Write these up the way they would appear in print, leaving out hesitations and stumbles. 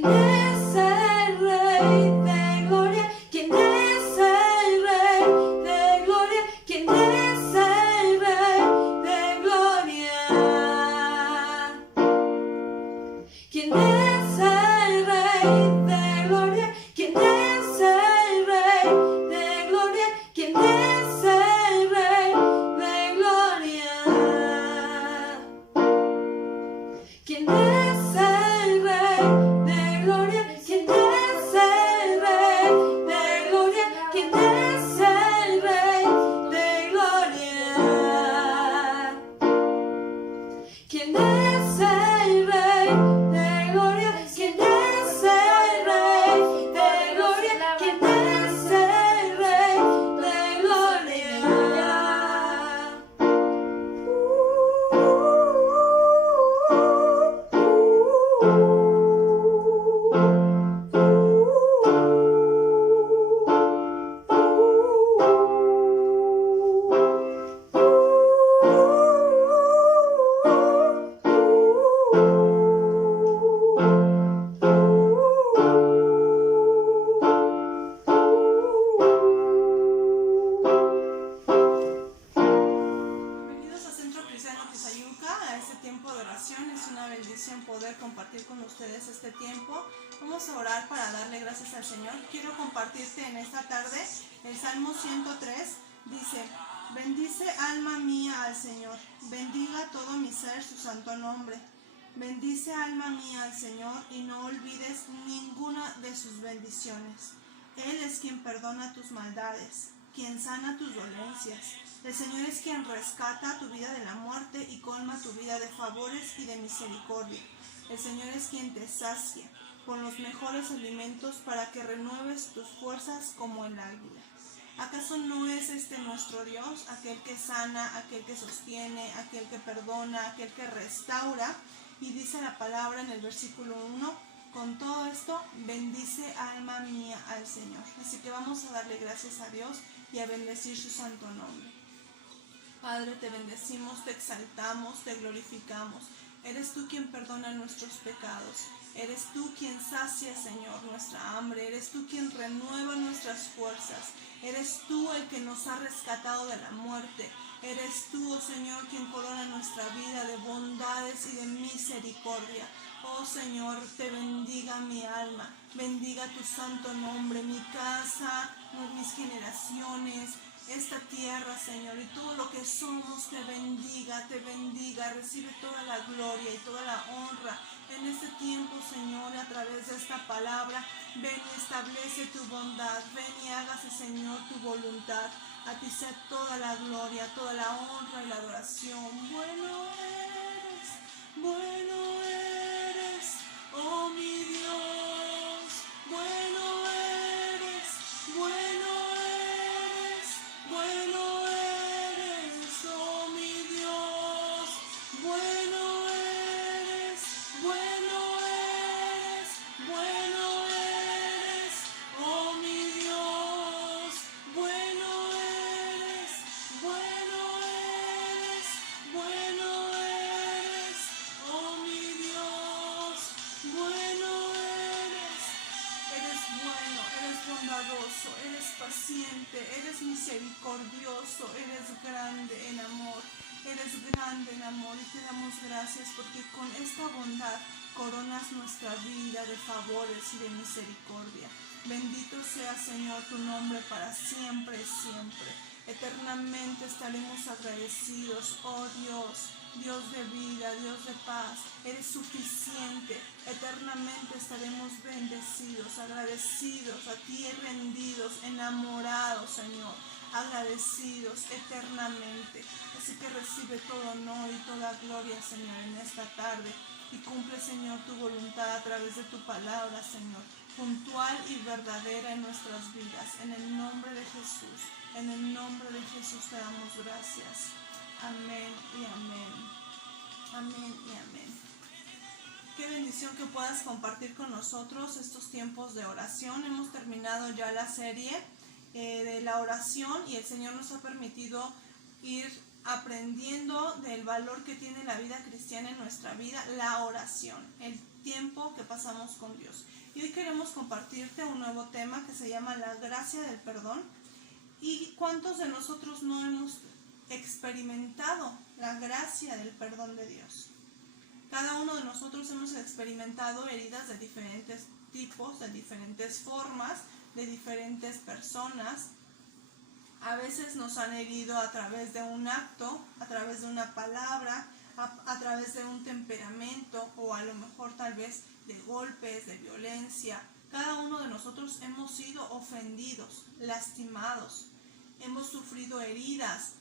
¿Quién es el Rey de gloria? ¿Quién es el Rey de gloria? ¿Quién es el Rey de gloria? ¿Quién es el Rey de gloria? ¿Quién es el Rey de gloria? ¿Quién es el Rey de gloria? ¿Quién es el Rey de gloria? ¿Quién es el Rey de gloria? ¿Quién es el Rey de gloria? ¿Quién es el Rey de gloria? ¿Quién es el Rey de gloria? ¿Quién es el Rey de gloria? Bienvenidos a Centro Cristiano Tizayuca, a este tiempo de oración. Es una bendición poder compartir con ustedes este tiempo. Vamos a orar para darle gracias al Señor. Quiero compartirte en esta tarde el Salmo 103. Dice: bendice alma mía al Señor, bendiga todo mi ser su santo nombre. Bendice alma mía al Señor y no olvides ninguna de sus bendiciones. Él es quien perdona tus maldades, quien sana tus dolencias. El Señor es quien rescata tu vida de la muerte y colma tu vida de favores y de misericordia. El Señor es quien te sacia con los mejores alimentos para que renueves tus fuerzas como el águila. ¿Acaso no es este nuestro Dios, aquel que sana, aquel que sostiene, aquel que perdona, aquel que restaura? Y dice la palabra en el versículo 1, con todo esto, bendice alma mía al Señor. Así que vamos a darle gracias a Dios y a bendecir su santo nombre. Padre, te bendecimos, te exaltamos, te glorificamos. Eres tú quien perdona nuestros pecados. Eres tú quien sacia, Señor, nuestra hambre. Eres tú quien renueva nuestras fuerzas. Eres tú el que nos ha rescatado de la muerte. Eres tú, oh Señor, quien corona nuestra vida de bondades y de misericordia. Oh Señor, te bendiga mi alma. Bendiga tu santo nombre, mi casa, mis generaciones, esta tierra, Señor, y todo lo que somos, te bendiga, recibe toda la gloria y toda la honra en este tiempo, Señor, a través de esta palabra. Ven y establece tu bondad, ven y hágase, Señor, tu voluntad. A ti sea toda la gloria, toda la honra y la adoración. Bueno eres, oh mi Dios, bueno eres, bueno eres, oh mi Dios, bueno eres, oh mi Dios, bueno eres, oh mi Dios, eres bueno, eres bondadoso, eres paciente, eres misericordioso, eres grande en amor y te damos gracias porque con esta bondad coronas nuestra vida de favores y de misericordia. Bendito sea, Señor, tu nombre para siempre, siempre. Eternamente estaremos agradecidos, oh Dios, Dios de vida, Dios de paz, eres suficiente. Eternamente estaremos bendecidos, agradecidos, a ti rendidos, enamorados, Señor, agradecidos eternamente. Así que recibe todo honor y toda gloria, Señor, en esta tarde. Y cumple, Señor, tu voluntad a través de tu palabra, Señor, puntual y verdadera en nuestras vidas. En el nombre de Jesús, en el nombre de Jesús te damos gracias. Amén y amén. Amén y amén. Qué bendición que puedas compartir con nosotros estos tiempos de oración. Hemos terminado ya la serie de la oración y el Señor nos ha permitido ir aprendiendo del valor que tiene la vida cristiana en nuestra vida, la oración, el tiempo que pasamos con Dios. Y hoy queremos compartirte un nuevo tema que se llama la gracia del perdón. ¿Y cuántos de nosotros no hemos experimentado la gracia del perdón de Dios? Cada uno de nosotros hemos experimentado heridas de diferentes tipos, de diferentes formas, de diferentes personas. A veces nos han herido a través de un acto, a través de una palabra, a través de un temperamento o a lo mejor tal vez de golpes, de violencia. Cada uno de nosotros hemos sido ofendidos, lastimados, hemos sufrido heridas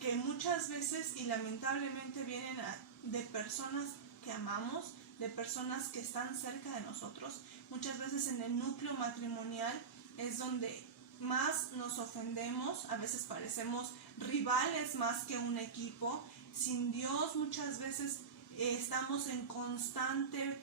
que muchas veces y lamentablemente vienen de personas que amamos, de personas que están cerca de nosotros. Muchas veces en el núcleo matrimonial es donde más nos ofendemos, a veces parecemos rivales más que un equipo. Sin Dios muchas veces estamos en constante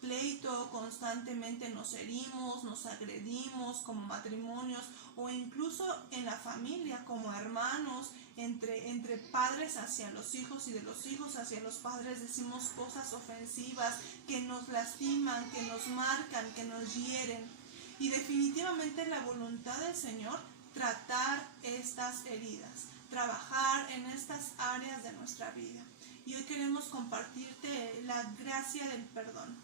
pleito, constantemente nos herimos, nos agredimos como matrimonios o incluso en la familia como hermanos, entre padres hacia los hijos y de los hijos hacia los padres decimos cosas ofensivas que nos lastiman, que nos marcan, que nos hieren. Y definitivamente es la voluntad del Señor tratar estas heridas, trabajar en estas áreas de nuestra vida. Y hoy queremos compartirte la gracia del perdón.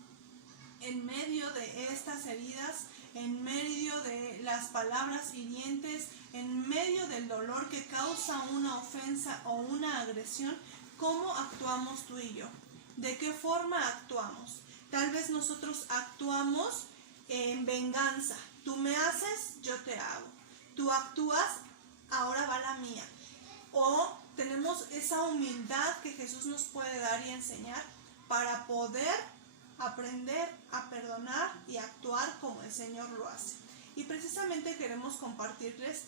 En medio de estas heridas, en medio de las palabras hirientes, en medio del dolor que causa una ofensa o una agresión, ¿cómo actuamos tú y yo? ¿De qué forma actuamos? Tal vez nosotros actuamos en venganza. Tú me haces, yo te hago. Tú actúas, ahora va la mía. O tenemos esa humildad que Jesús nos puede dar y enseñar para poder aprender a perdonar y actuar como el Señor lo hace. Y precisamente queremos compartirles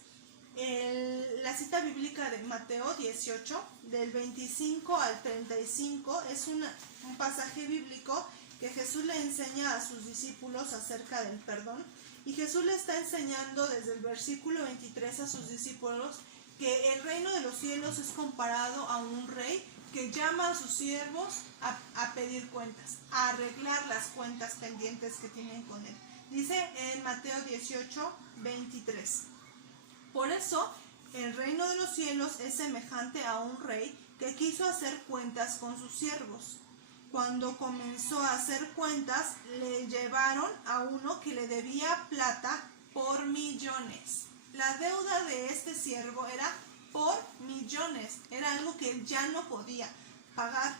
la cita bíblica de Mateo 18, del 25 al 35. Es un pasaje bíblico que Jesús le enseña a sus discípulos acerca del perdón. Y Jesús le está enseñando desde el versículo 23 a sus discípulos que el reino de los cielos es comparado a un rey que llama a sus siervos a pedir cuentas, a arreglar las cuentas pendientes que tienen con él. Dice en Mateo 18, 23. Por eso, el reino de los cielos es semejante a un rey que quiso hacer cuentas con sus siervos. Cuando comenzó a hacer cuentas, le llevaron a uno que le debía plata por millones. La deuda de este siervo era por millones, era algo que él ya no podía pagar.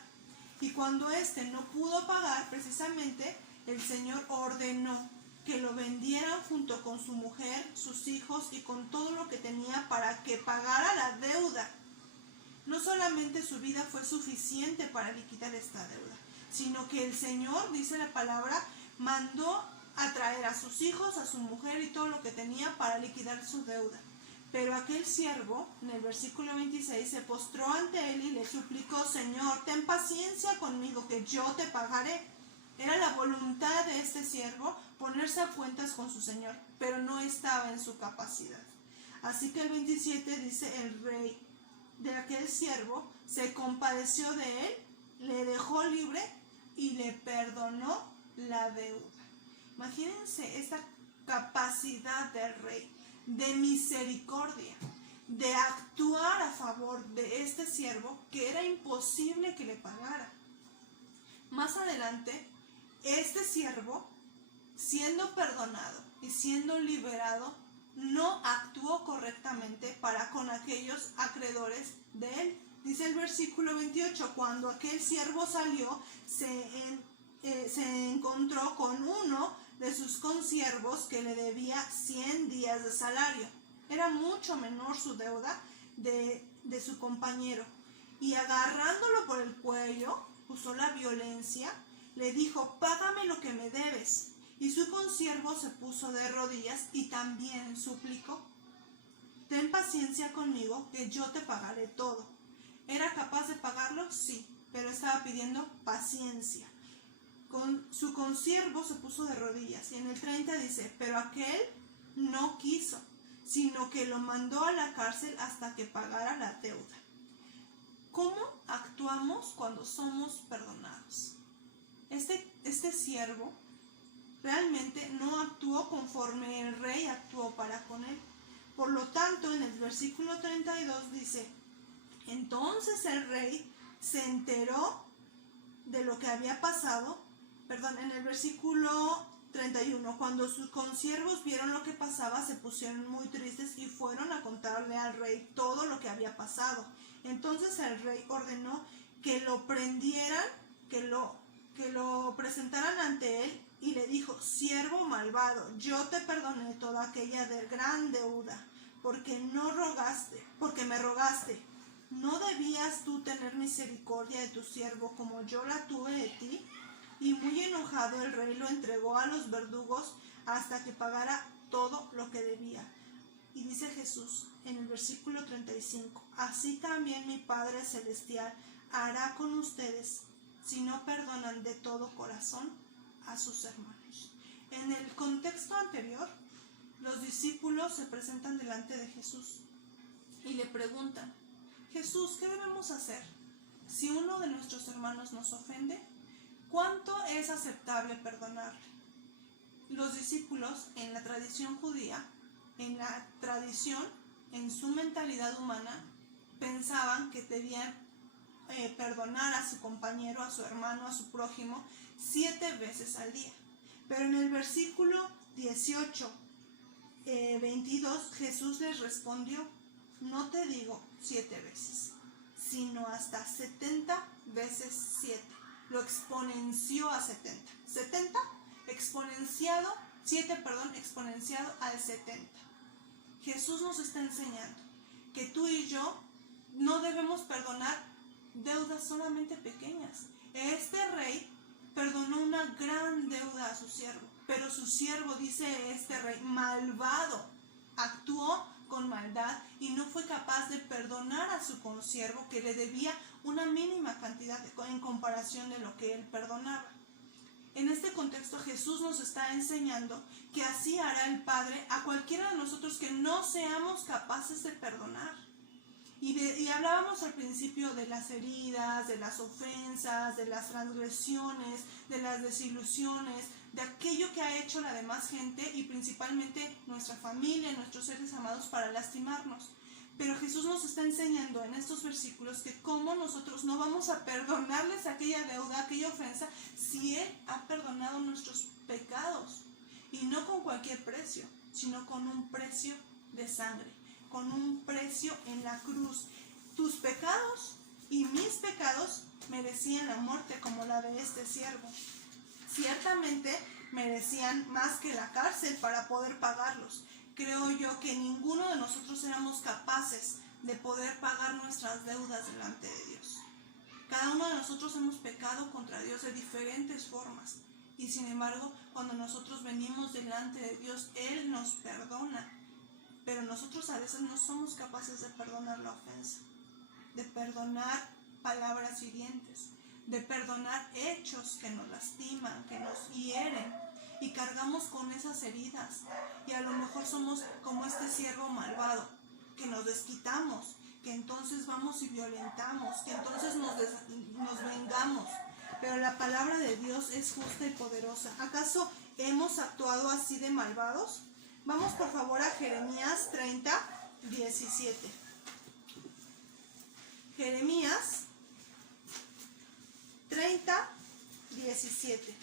Y cuando éste no pudo pagar, precisamente el Señor ordenó que lo vendieran junto con su mujer, sus hijos y con todo lo que tenía para que pagara la deuda. No solamente su vida fue suficiente para liquidar esta deuda, sino que el Señor, dice la palabra, mandó a traer a sus hijos, a su mujer y todo lo que tenía para liquidar su deuda. Pero aquel siervo, en el versículo 26, se postró ante él y le suplicó: Señor, ten paciencia conmigo, que yo te pagaré. Era la voluntad de este siervo ponerse a cuentas con su Señor, pero no estaba en su capacidad. Así que el 27 dice: el rey de aquel siervo se compadeció de él, le dejó libre y le perdonó la deuda. Imagínense esta capacidad del rey de misericordia, de actuar a favor de este siervo que era imposible que le pagara. Más adelante, este siervo, siendo perdonado y siendo liberado, no actuó correctamente para con aquellos acreedores de él. Dice el versículo 28, cuando aquel siervo salió, se encontró con uno de sus consiervos que le debía 100 días de salario. Era mucho menor su deuda de su compañero. Y agarrándolo por el cuello, usó la violencia, le dijo: págame lo que me debes. Y su consiervo se puso de rodillas y también suplicó: ten paciencia conmigo, que yo te pagaré todo. ¿Era capaz de pagarlo? Sí, pero estaba pidiendo paciencia. Su consiervo se puso de rodillas. Y en el 30 dice: pero aquel no quiso, sino que lo mandó a la cárcel hasta que pagara la deuda. ¿Cómo actuamos cuando somos perdonados? Este siervo realmente no actuó conforme el rey actuó para con él. Por lo tanto, en el versículo 32 dice: entonces el rey se enteró de lo que había pasado. En el versículo 31, cuando sus consiervos vieron lo que pasaba, se pusieron muy tristes y fueron a contarle al rey todo lo que había pasado. Entonces el rey ordenó que lo prendieran, que lo presentaran ante él, y le dijo: siervo malvado, yo te perdoné toda aquella gran deuda, porque me rogaste. ¿No debías tú tener misericordia de tu siervo como yo la tuve de ti? Y muy enojado el rey lo entregó a los verdugos hasta que pagara todo lo que debía. Y dice Jesús en el versículo 35, así también mi Padre Celestial hará con ustedes si no perdonan de todo corazón a sus hermanos. En el contexto anterior, los discípulos se presentan delante de Jesús y le preguntan: Jesús, ¿qué debemos hacer si uno de nuestros hermanos nos ofende? ¿Cuánto es aceptable perdonarle? Los discípulos, en la tradición judía, en su mentalidad humana, pensaban que debían perdonar a su compañero, a su hermano, a su prójimo 7 veces al día. Pero en el versículo 18, 22, Jesús les respondió: no te digo 7 veces, sino hasta 70 veces 7. Lo exponenció a 70. 70 exponenciado, 7, exponenciado al 70. Jesús nos está enseñando que tú y yo no debemos perdonar deudas solamente pequeñas. Este rey perdonó una gran deuda a su siervo, pero su siervo, dice este rey, malvado, actuó con maldad y no fue capaz de perdonar a su consiervo, que le debía una mínima cantidad en comparación de lo que él perdonaba. En este contexto, Jesús nos está enseñando que así hará el Padre a cualquiera de nosotros que no seamos capaces de perdonar. Y hablábamos al principio de las heridas, de las ofensas, de las transgresiones, de las desilusiones, de aquello que ha hecho la demás gente y principalmente nuestra familia, nuestros seres amados, para lastimarnos. Pero Jesús nos está enseñando en estos versículos que cómo nosotros no vamos a perdonarles aquella deuda, aquella ofensa, si Él ha perdonado nuestros pecados. Y no con cualquier precio, sino con un precio de sangre, con un precio en la cruz. Tus pecados y mis pecados merecían la muerte como la de este siervo. Ciertamente merecían más que la cárcel para poder pagarlos. Creo yo que ninguno de nosotros éramos capaces de poder pagar nuestras deudas delante de Dios. Cada uno de nosotros hemos pecado contra Dios de diferentes formas. Y sin embargo, cuando nosotros venimos delante de Dios, Él nos perdona. Pero nosotros a veces no somos capaces de perdonar la ofensa, de perdonar palabras hirientes, de perdonar hechos que nos lastiman, que nos hieren, y cargamos con esas heridas. Y a lo mejor somos como este siervo malvado, que nos desquitamos, que entonces vamos y violentamos, que entonces nos vengamos. Pero la palabra de Dios es justa y poderosa. ¿Acaso hemos actuado así de malvados? Vamos por favor a Jeremías 30, 17. Jeremías 30, 17.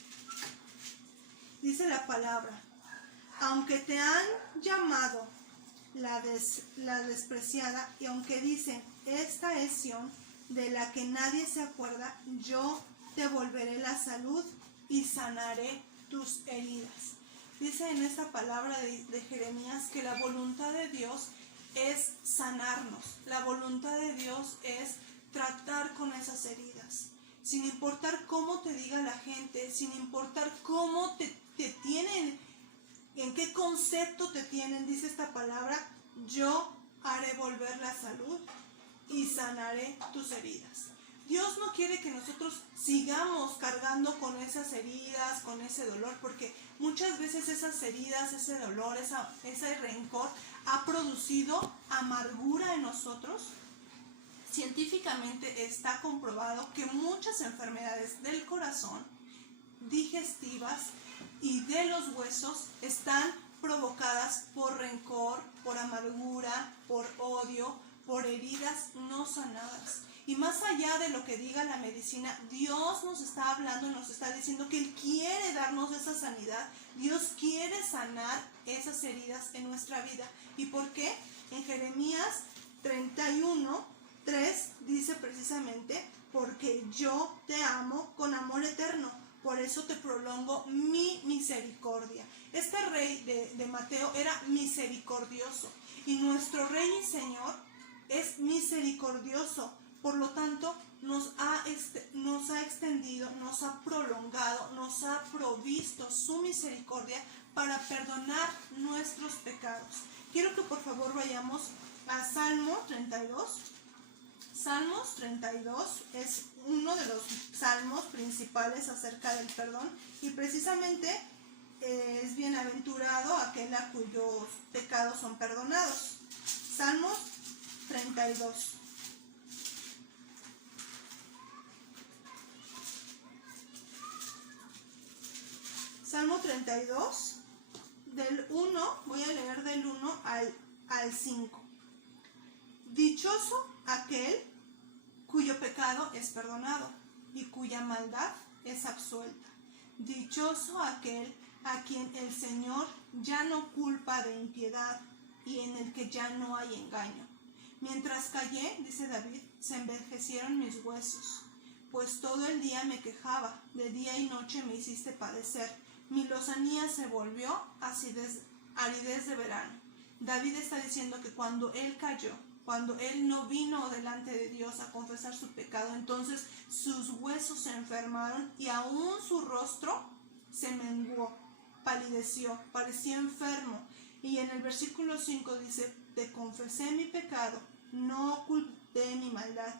Dice la palabra: aunque te han llamado la despreciada, y aunque dicen, esta es Sión, de la que nadie se acuerda, yo te volveré la salud y sanaré tus heridas. Dice en esta palabra de Jeremías que la voluntad de Dios es sanarnos. La voluntad de Dios es tratar con esas heridas. Sin importar cómo te diga la gente, sin importar cómo te tienen, en qué concepto te tienen, dice esta palabra: yo haré volver la salud y sanaré tus heridas. Dios no quiere que nosotros sigamos cargando con esas heridas, con ese dolor, porque muchas veces esas heridas, ese dolor, ese rencor ha producido amargura en nosotros. Científicamente está comprobado que muchas enfermedades del corazón, digestivas y de los huesos están provocadas por rencor, por amargura, por odio, por heridas no sanadas. Y más allá de lo que diga la medicina, Dios nos está hablando, nos está diciendo que Él quiere darnos esa sanidad. Dios quiere sanar esas heridas en nuestra vida. ¿Y por qué? En Jeremías 31:3 dice precisamente: porque yo te amo con amor eterno, por eso te prolongo mi misericordia. Este rey de Mateo era misericordioso, y nuestro Rey y Señor es misericordioso. Por lo tanto, nos ha extendido, nos ha prolongado, nos ha provisto su misericordia para perdonar nuestros pecados. Quiero que por favor vayamos a Salmo 32. Salmos 32 es uno de los salmos principales acerca del perdón, y precisamente es bienaventurado aquel a cuyos pecados son perdonados. Salmos 32. Salmo 32, del 1, voy a leer del 1 al 5. Dichoso aquel cuyo pecado es perdonado y cuya maldad es absuelta. Dichoso aquel a quien el Señor ya no culpa de impiedad y en el que ya no hay engaño. Mientras callé, dice David, se envejecieron mis huesos, pues todo el día me quejaba, de día y noche me hiciste padecer. Mi lozanía se volvió aridez de verano. David está diciendo que cuando él cayó, cuando él no vino delante de Dios a confesar su pecado, entonces sus huesos se enfermaron y aún su rostro se menguó, palideció, parecía enfermo. Y en el versículo 5 dice: te confesé mi pecado, no oculté mi maldad.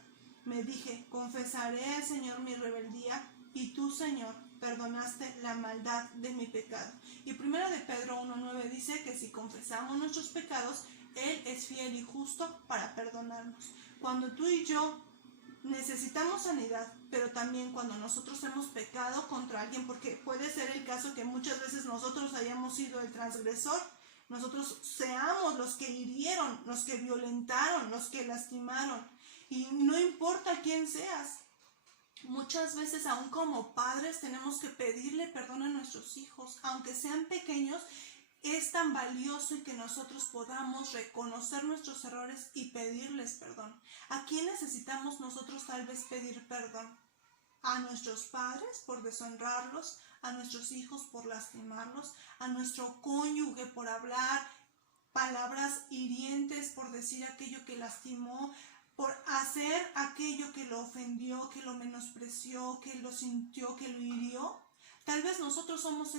Me dije: confesaré, Señor, mi rebeldía, y tú, Señor, perdonaste la maldad de mi pecado. Y 1 de Pedro 1:9 dice que si confesamos nuestros pecados, Él es fiel y justo para perdonarnos. Cuando tú y yo necesitamos sanidad, pero también cuando nosotros hemos pecado contra alguien, porque puede ser el caso que muchas veces nosotros hayamos sido el transgresor, nosotros seamos los que hirieron, los que violentaron, los que lastimaron, y no importa quién seas. Muchas veces, aún como padres, tenemos que pedirle perdón a nuestros hijos, aunque sean pequeños. Es tan valioso y que nosotros podamos reconocer nuestros errores y pedirles perdón. ¿A quién necesitamos nosotros tal vez pedir perdón? A nuestros padres por deshonrarlos, a nuestros hijos por lastimarlos, a nuestro cónyuge por hablar palabras hirientes, por decir aquello que lastimó, por hacer aquello que lo ofendió, que lo menospreció, que lo sintió, que lo hirió. Tal vez nosotros somos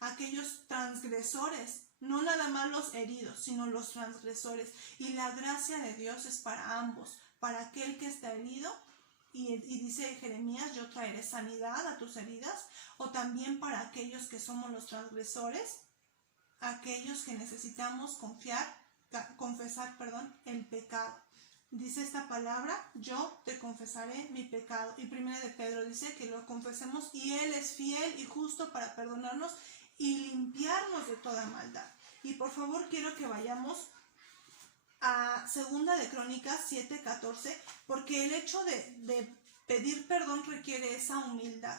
aquellos transgresores, no nada más los heridos, sino los transgresores. Y la gracia de Dios es para ambos, para aquel que está herido, y dice Jeremías: yo traeré sanidad a tus heridas, o también para aquellos que somos los transgresores, aquellos que necesitamos confesar el pecado. Dice esta palabra: yo te confesaré mi pecado. Y 1 de Pedro dice que lo confesemos y Él es fiel y justo para perdonarnos y limpiarnos de toda maldad. Y por favor quiero que vayamos a 2 de Crónicas 7:14, porque el hecho de pedir perdón requiere esa humildad,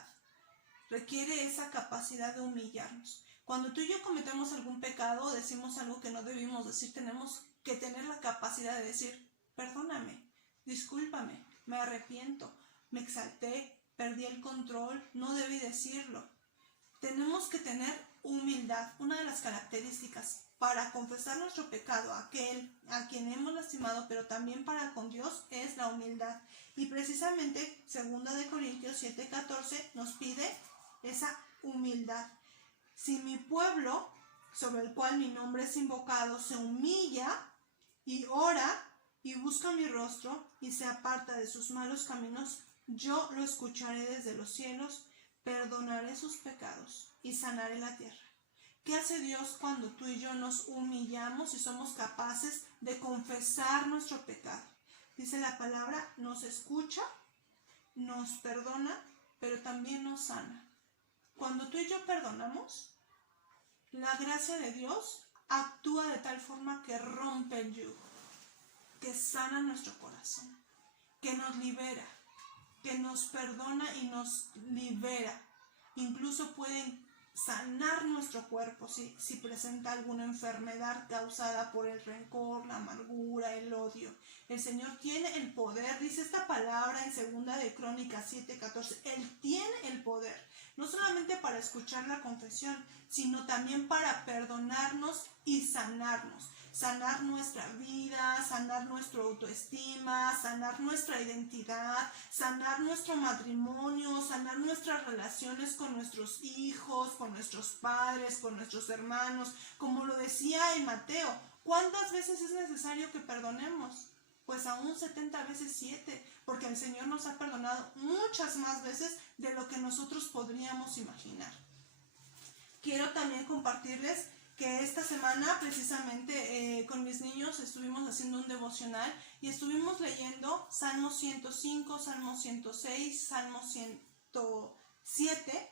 requiere esa capacidad de humillarnos. Cuando tú y yo cometemos algún pecado o decimos algo que no debimos decir, tenemos que tener la capacidad de decir: perdóname, discúlpame, me arrepiento, me exalté, perdí el control, no debí decirlo. Tenemos que tener humildad. Una de las características para confesar nuestro pecado a quien hemos lastimado, pero también para con Dios, es la humildad. Y precisamente 2 de Corintios 7:14 nos pide esa humildad. Si mi pueblo, sobre el cual mi nombre es invocado, se humilla y ora y busca mi rostro y se aparta de sus malos caminos, yo lo escucharé desde los cielos, perdonaré sus pecados y sanaré la tierra. ¿Qué hace Dios cuando tú y yo nos humillamos y somos capaces de confesar nuestro pecado? Dice la palabra, nos escucha, nos perdona, pero también nos sana. Cuando tú y yo perdonamos, la gracia de Dios actúa de tal forma que rompe el yugo, que sana nuestro corazón, que nos libera, que nos perdona y nos libera. Incluso pueden sanar nuestro cuerpo si presenta alguna enfermedad causada por el rencor, la amargura, el odio. El Señor tiene el poder, dice esta palabra en 2 de Crónicas 7:14. Él tiene el poder, no solamente para escuchar la confesión, sino también para perdonarnos y sanarnos. Sanar nuestra vida, sanar nuestra autoestima, sanar nuestra identidad, sanar nuestro matrimonio, sanar nuestras relaciones con nuestros hijos, con nuestros padres, con nuestros hermanos. Como lo decía en Mateo, ¿cuántas veces es necesario que perdonemos? Pues aún 70 veces 7, porque el Señor nos ha perdonado muchas más veces de lo que nosotros podríamos imaginar. Quiero también compartirles que esta semana precisamente con mis niños estuvimos haciendo un devocional y estuvimos leyendo Salmo 105, Salmo 106, Salmo 107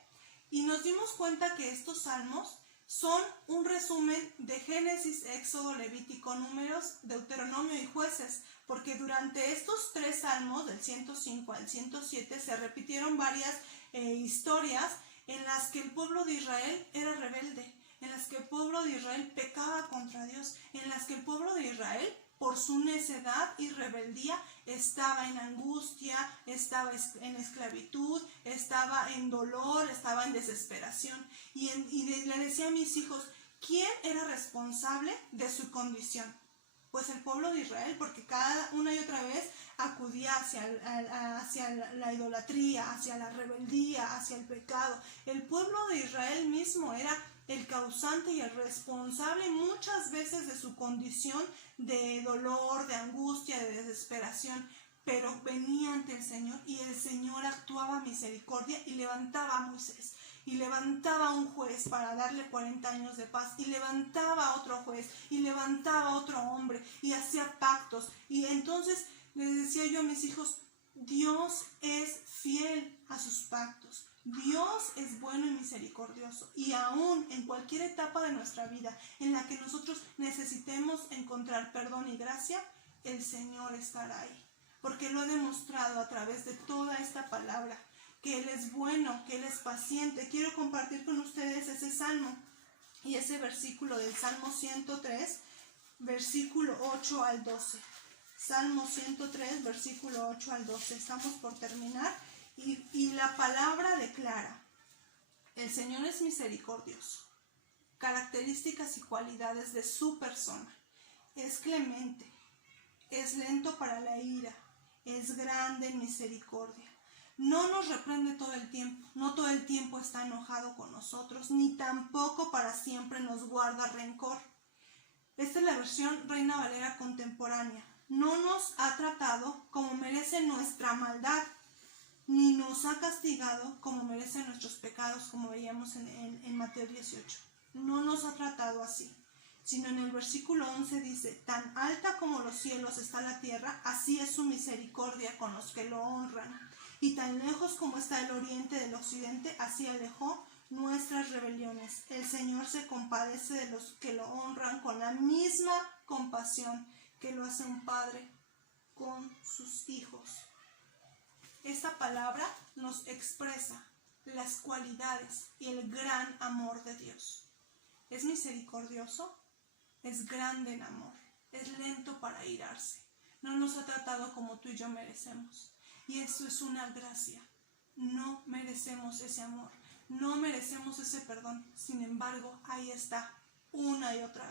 y nos dimos cuenta que estos salmos son un resumen de Génesis, Éxodo, Levítico, Números, Deuteronomio y Jueces, porque durante estos 3 salmos, del 105 al 107, se repitieron varias historias en las que el pueblo de Israel era rebelde, en las que el pueblo de Israel pecaba contra Dios, en las que el pueblo de Israel, por su necedad y rebeldía, estaba en angustia, estaba en esclavitud, estaba en dolor, estaba en desesperación. Y le decía a mis hijos, ¿quién era responsable de su condición? Pues el pueblo de Israel, porque una y otra vez acudía hacia la idolatría, hacia la rebeldía, hacia el pecado. El pueblo de Israel mismo era el causante y el responsable muchas veces de su condición de dolor, de angustia, de desesperación, pero venía ante el Señor y el Señor actuaba misericordia y levantaba a Moisés. Y levantaba un juez para darle 40 años de paz, y levantaba otro juez, y levantaba otro hombre, y hacía pactos. Y entonces les decía yo a mis hijos, Dios es fiel a sus pactos. Dios es bueno y misericordioso, y aún en cualquier etapa de nuestra vida en la que nosotros necesitemos encontrar perdón y gracia, el Señor estará ahí, porque lo ha demostrado a través de toda esta palabra, que Él es bueno, que Él es paciente. Quiero compartir con ustedes ese salmo y ese versículo del Salmo 103, versículo 8 al 12. Salmo 103, versículo 8 al 12. Estamos por terminar. Y la palabra declara, el Señor es misericordioso, características y cualidades de su persona. Es clemente, es lento para la ira, es grande en misericordia. No nos reprende todo el tiempo, no todo el tiempo está enojado con nosotros, ni tampoco para siempre nos guarda rencor. Esta es la versión Reina Valera contemporánea. No nos ha tratado como merece nuestra maldad, ni nos ha castigado como merecen nuestros pecados, como veíamos en Mateo 18. No nos ha tratado así, sino en el versículo 11 dice, tan alta como los cielos está la tierra, así es su misericordia con los que lo honran. Y tan lejos como está el oriente del occidente, así alejó nuestras rebeliones. El Señor se compadece de los que lo honran con la misma compasión que lo hace un padre con sus hijos. Esta palabra nos expresa las cualidades y el gran amor de Dios. Es misericordioso, es grande en amor, es lento para irarse. No nos ha tratado como tú y yo merecemos. Y eso es una gracia. No merecemos ese amor, no merecemos ese perdón. Sin embargo, ahí está, una y otra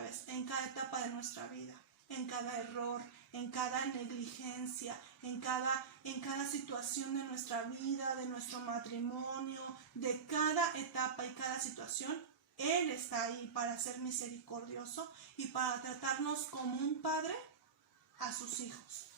vez, en cada etapa de nuestra vida, en cada error, en cada negligencia, en cada situación de nuestra vida, de nuestro matrimonio, de cada etapa y cada situación. Él está ahí para ser misericordioso y para tratarnos como un padre a sus hijos.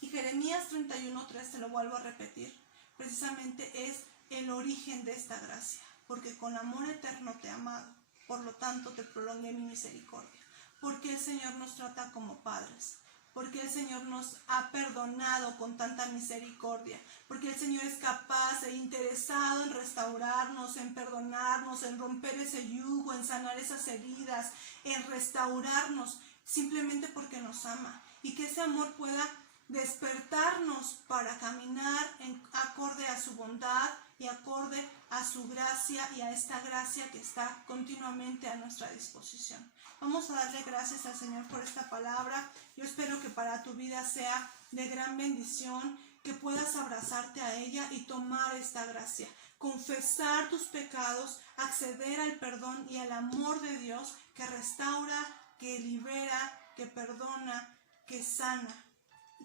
Y Jeremías 31:3, te lo vuelvo a repetir, precisamente es el origen de esta gracia, porque con amor eterno te he amado, por lo tanto te prolongué mi misericordia, porque el Señor nos trata como padres, porque el Señor nos ha perdonado con tanta misericordia, porque el Señor es capaz e interesado en restaurarnos, en perdonarnos, en romper ese yugo, en sanar esas heridas, en restaurarnos, simplemente porque nos ama, y que ese amor pueda despertarnos para caminar acorde a su bondad y acorde a su gracia y a esta gracia que está continuamente a nuestra disposición. Vamos a darle gracias al Señor por esta palabra. Yo espero que para tu vida sea de gran bendición, que puedas abrazarte a ella y tomar esta gracia, confesar tus pecados, acceder al perdón y al amor de Dios que restaura, que libera, que perdona, que sana,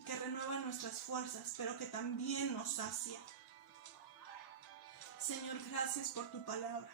que renueva nuestras fuerzas, pero que también nos sacia. Señor, gracias por tu palabra.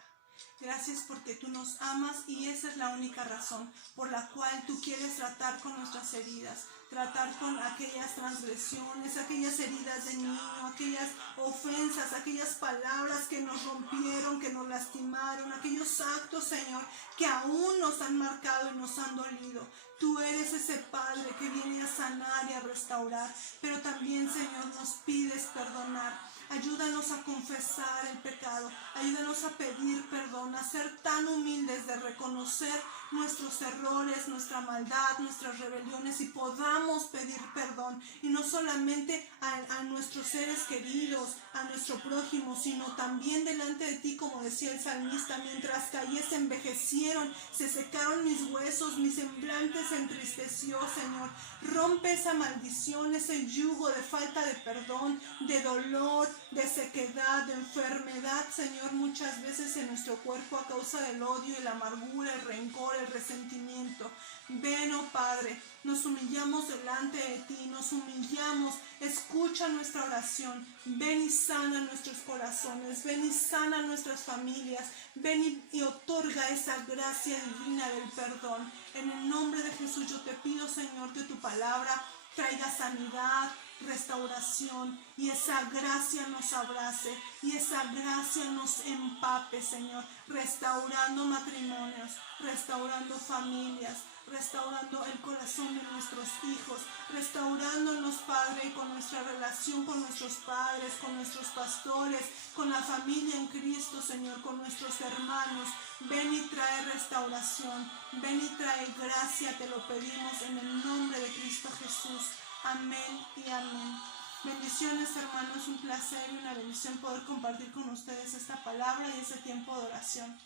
Gracias porque tú nos amas y esa es la única razón por la cual tú quieres tratar con nuestras heridas, tratar con aquellas transgresiones, aquellas heridas de niño, aquellas ofensas, aquellas palabras que nos rompieron, que nos lastimaron, aquellos actos, Señor, que aún nos han marcado y nos han dolido. Tú eres ese Padre que viene a sanar y a restaurar, pero también, Señor, nos pides perdonar. Ayúdanos a confesar el pecado, ayúdanos a pedir perdón, a ser tan humildes de reconocer nuestros errores, nuestra maldad, nuestras rebeliones y podamos pedir perdón. Y no solamente a nuestros seres queridos, a nuestro prójimo, sino también delante de ti, como decía el salmista, mientras callé se envejecieron, se secaron mis huesos, mi semblante se entristeció, Señor. Rompe esa maldición, ese yugo de falta de perdón, de dolor, de sequedad, de enfermedad, Señor, muchas veces en nuestro cuerpo a causa del odio y la amargura, el rencor, el resentimiento. Ven, oh Padre, nos humillamos delante de ti, nos humillamos, escucha nuestra oración, ven y sana nuestros corazones, ven y sana nuestras familias, ven y otorga esa gracia divina del perdón. En el nombre de Jesús yo te pido, Señor, que tu palabra traiga sanidad, restauración y esa gracia nos abrace y esa gracia nos empape, Señor, restaurando matrimonios, restaurando familias, restaurando el corazón de nuestros hijos, restaurándonos, Padre, con nuestra relación con nuestros padres, con nuestros pastores, con la familia en Cristo, Señor, con nuestros hermanos. Ven y trae restauración, ven y trae gracia, te lo pedimos en el nombre de Cristo Jesús. Amén y amén. Bendiciones, hermanos, un placer y una bendición poder compartir con ustedes esta palabra y ese tiempo de oración.